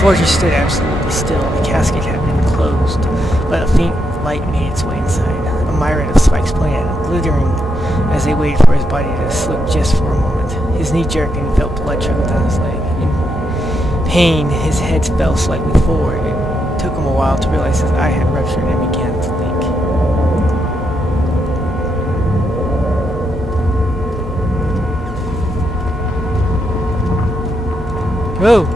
forger stood absolutely still. The casket had been closed, but a faint light made its way inside. A myriad of spikes pointed at him, glittering as they waited for his body to slip just for a moment. His knee jerked and he felt blood trickle down his leg. In pain, his head fell slightly forward. It took him a while to realize his eye had ruptured and began to leak. Whoa!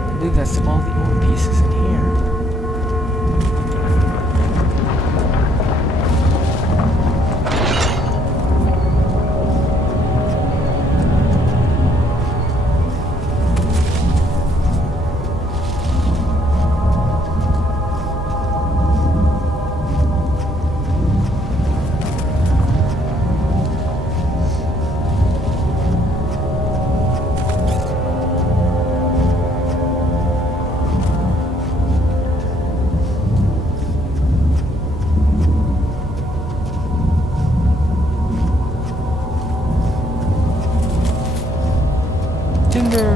I believe that's all the ore pieces in here. Tinder.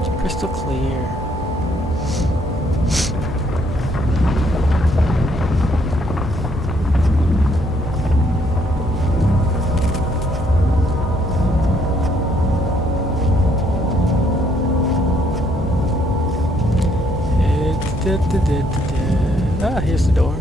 It's crystal clear. Ah, here's the door.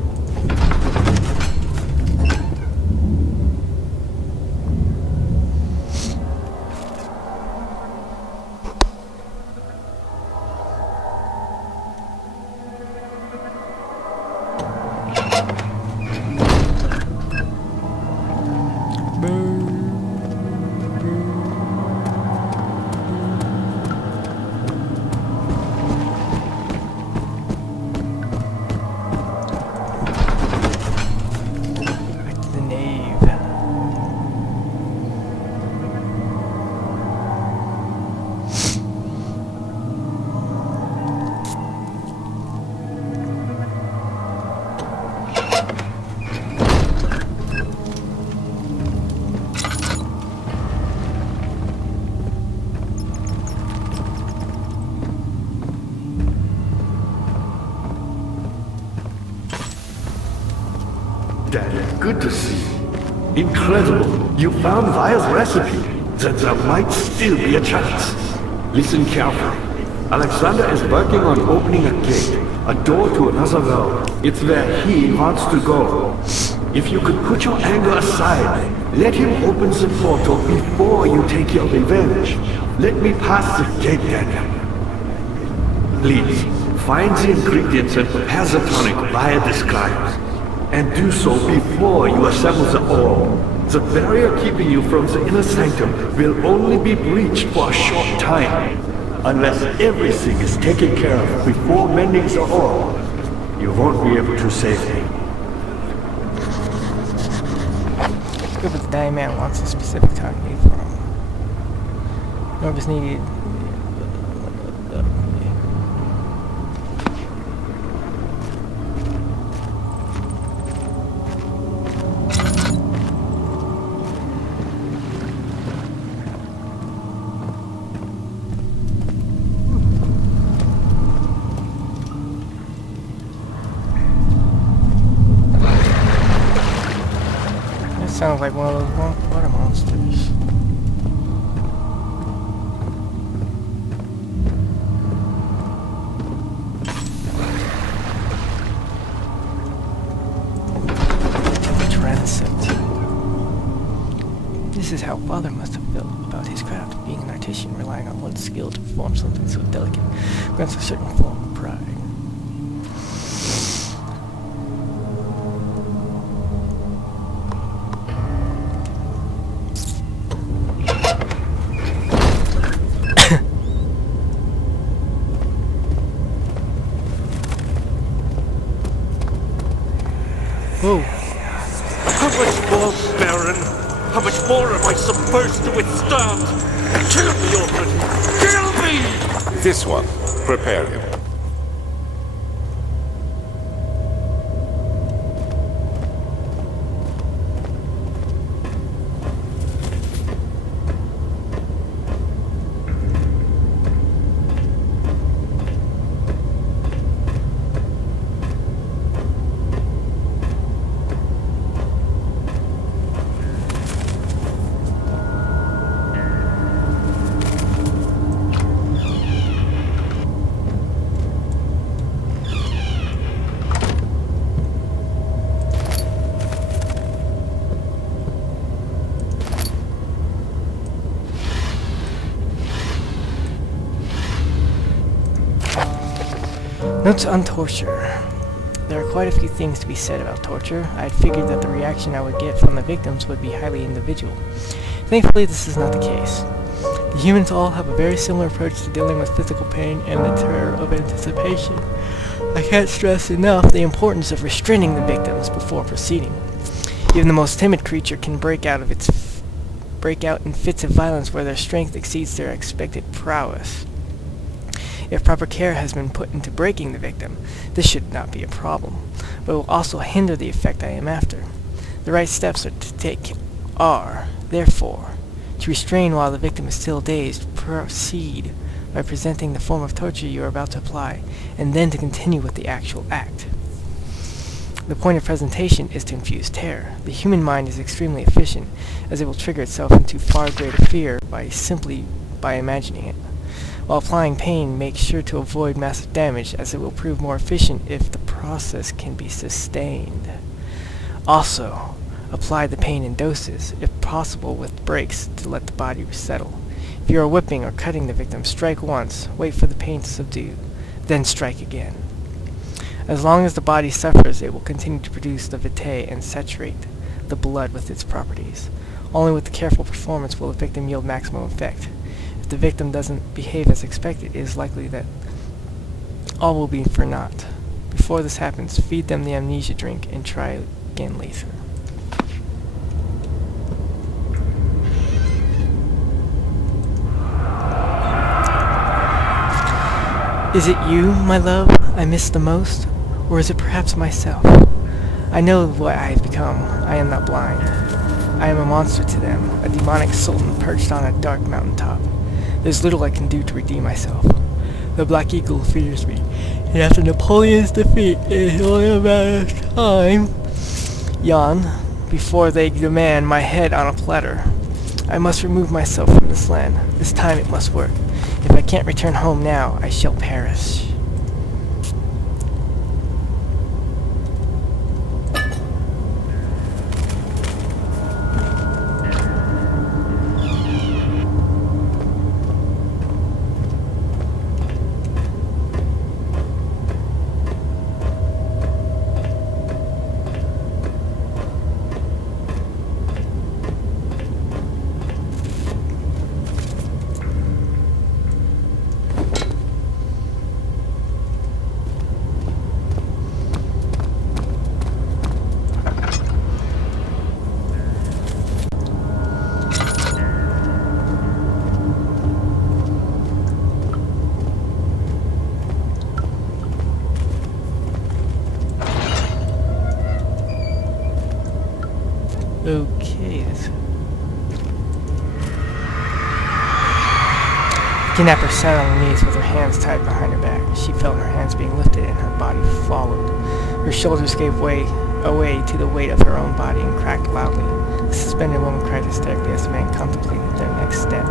Daddy, good to see you. Incredible. You found Vile's recipe. There might still be a chance. Listen carefully. Alexander is working on opening a gate, a door to another realm. It's where he wants to go. If you could put your anger aside, let him open the portal before you take your revenge. Let me pass the gate, Daniel. Please, find the ingredients and prepare the tonic via describes. And do so before you assemble the orb. The barrier keeping you from the inner sanctum will only be breached for a short time. Unless everything is taken care of before mending the orb, you won't be able to save me. Good, but the dying man wants a specific target made for him. Orb is needed. Sounds like one of those water monsters. Transit. This is how Father must have felt about his craft. Being an artisan, relying on one's skill to perform something so delicate grants a certain form of pride. Whoa. How much more, Baron? How much more am I supposed to withstand? Kill me already! Kill me! This one. Prepare him. Notes on torture. There are quite a few things to be said about torture. I had figured that the reaction I would get from the victims would be highly individual. Thankfully, this is not the case. The humans all have a very similar approach to dealing with physical pain and the terror of anticipation. I can't stress enough the importance of restraining the victims before proceeding. Even the most timid creature can break out in fits of violence where their strength exceeds their expected prowess. If proper care has been put into breaking the victim, this should not be a problem, but it will also hinder the effect I am after. The right steps to take are, therefore, to restrain while the victim is still dazed, proceed by presenting the form of torture you are about to apply, and then to continue with the actual act. The point of presentation is to infuse terror. The human mind is extremely efficient, as it will trigger itself into far greater fear simply by imagining it. While applying pain, make sure to avoid massive damage, as it will prove more efficient if the process can be sustained. Also, apply the pain in doses, if possible with breaks, to let the body resettle. If you are whipping or cutting the victim, strike once, wait for the pain to subdue, then strike again. As long as the body suffers, it will continue to produce the vitae and saturate the blood with its properties. Only with careful performance will the victim yield maximum effect. If the victim doesn't behave as expected, it is likely that all will be for naught. Before this happens, feed them the amnesia drink and try again later. Is it you, my love, I miss the most? Or is it perhaps myself? I know what I have become. I am not blind. I am a monster to them, a demonic sultan perched on a dark mountaintop. There's little I can do to redeem myself. The Black Eagle fears me, and after Napoleon's defeat, it is only a matter of time. Yawn, before they demand my head on a platter. I must remove myself from this land. This time it must work. If I can't return home now, I shall perish. Okay. The kidnapper sat on her knees with her hands tied behind her back. She felt her hands being lifted and her body followed. Her shoulders gave away to the weight of her own body and cracked loudly. The suspended woman cried hysterically as the man contemplated their next step.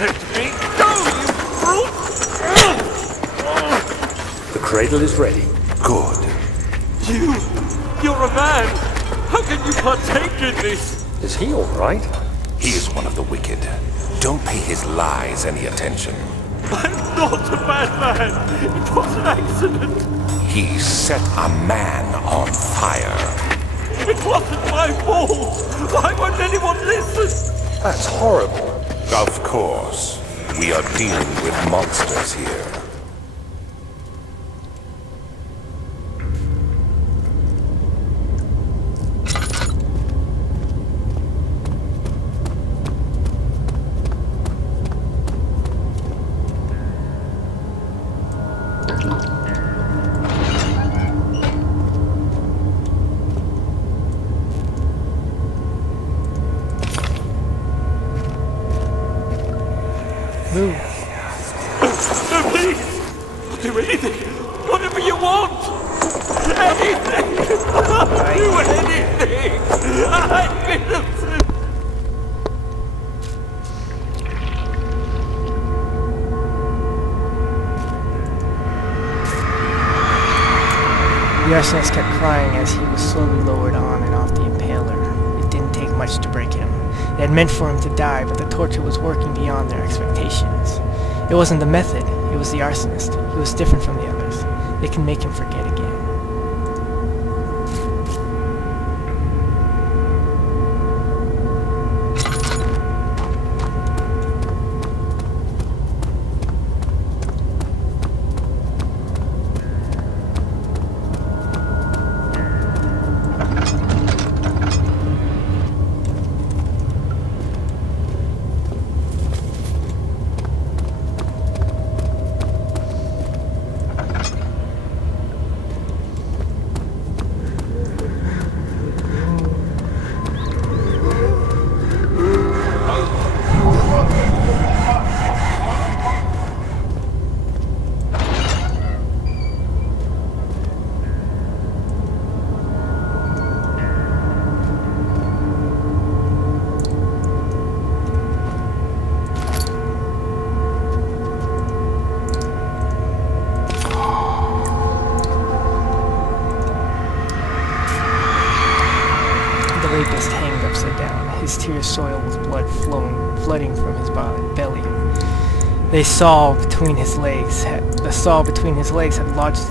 Let me go, you brute! The cradle is ready. Good. You're a man! How can you partake in this? Is he all right? He is one of the wicked. Don't pay his lies any attention. I'm not a bad man! It was an accident! He set a man on fire. It wasn't my fault! Why won't anyone listen? That's horrible. Of course. We are dealing with monsters here. Anything! Whatever you want! Anything! I'll do anything! I'm innocent! The arsonist kept crying as he was slowly lowered on and off the impaler. It didn't take much to break him. They had meant for him to die, but the torture was working beyond their expectations. It wasn't the method, it was the arsonist. He was different from the others. They can make him forget again. The rapist hanged upside down, his tears soiled with blood flooding from his belly. The saw between his legs had lodged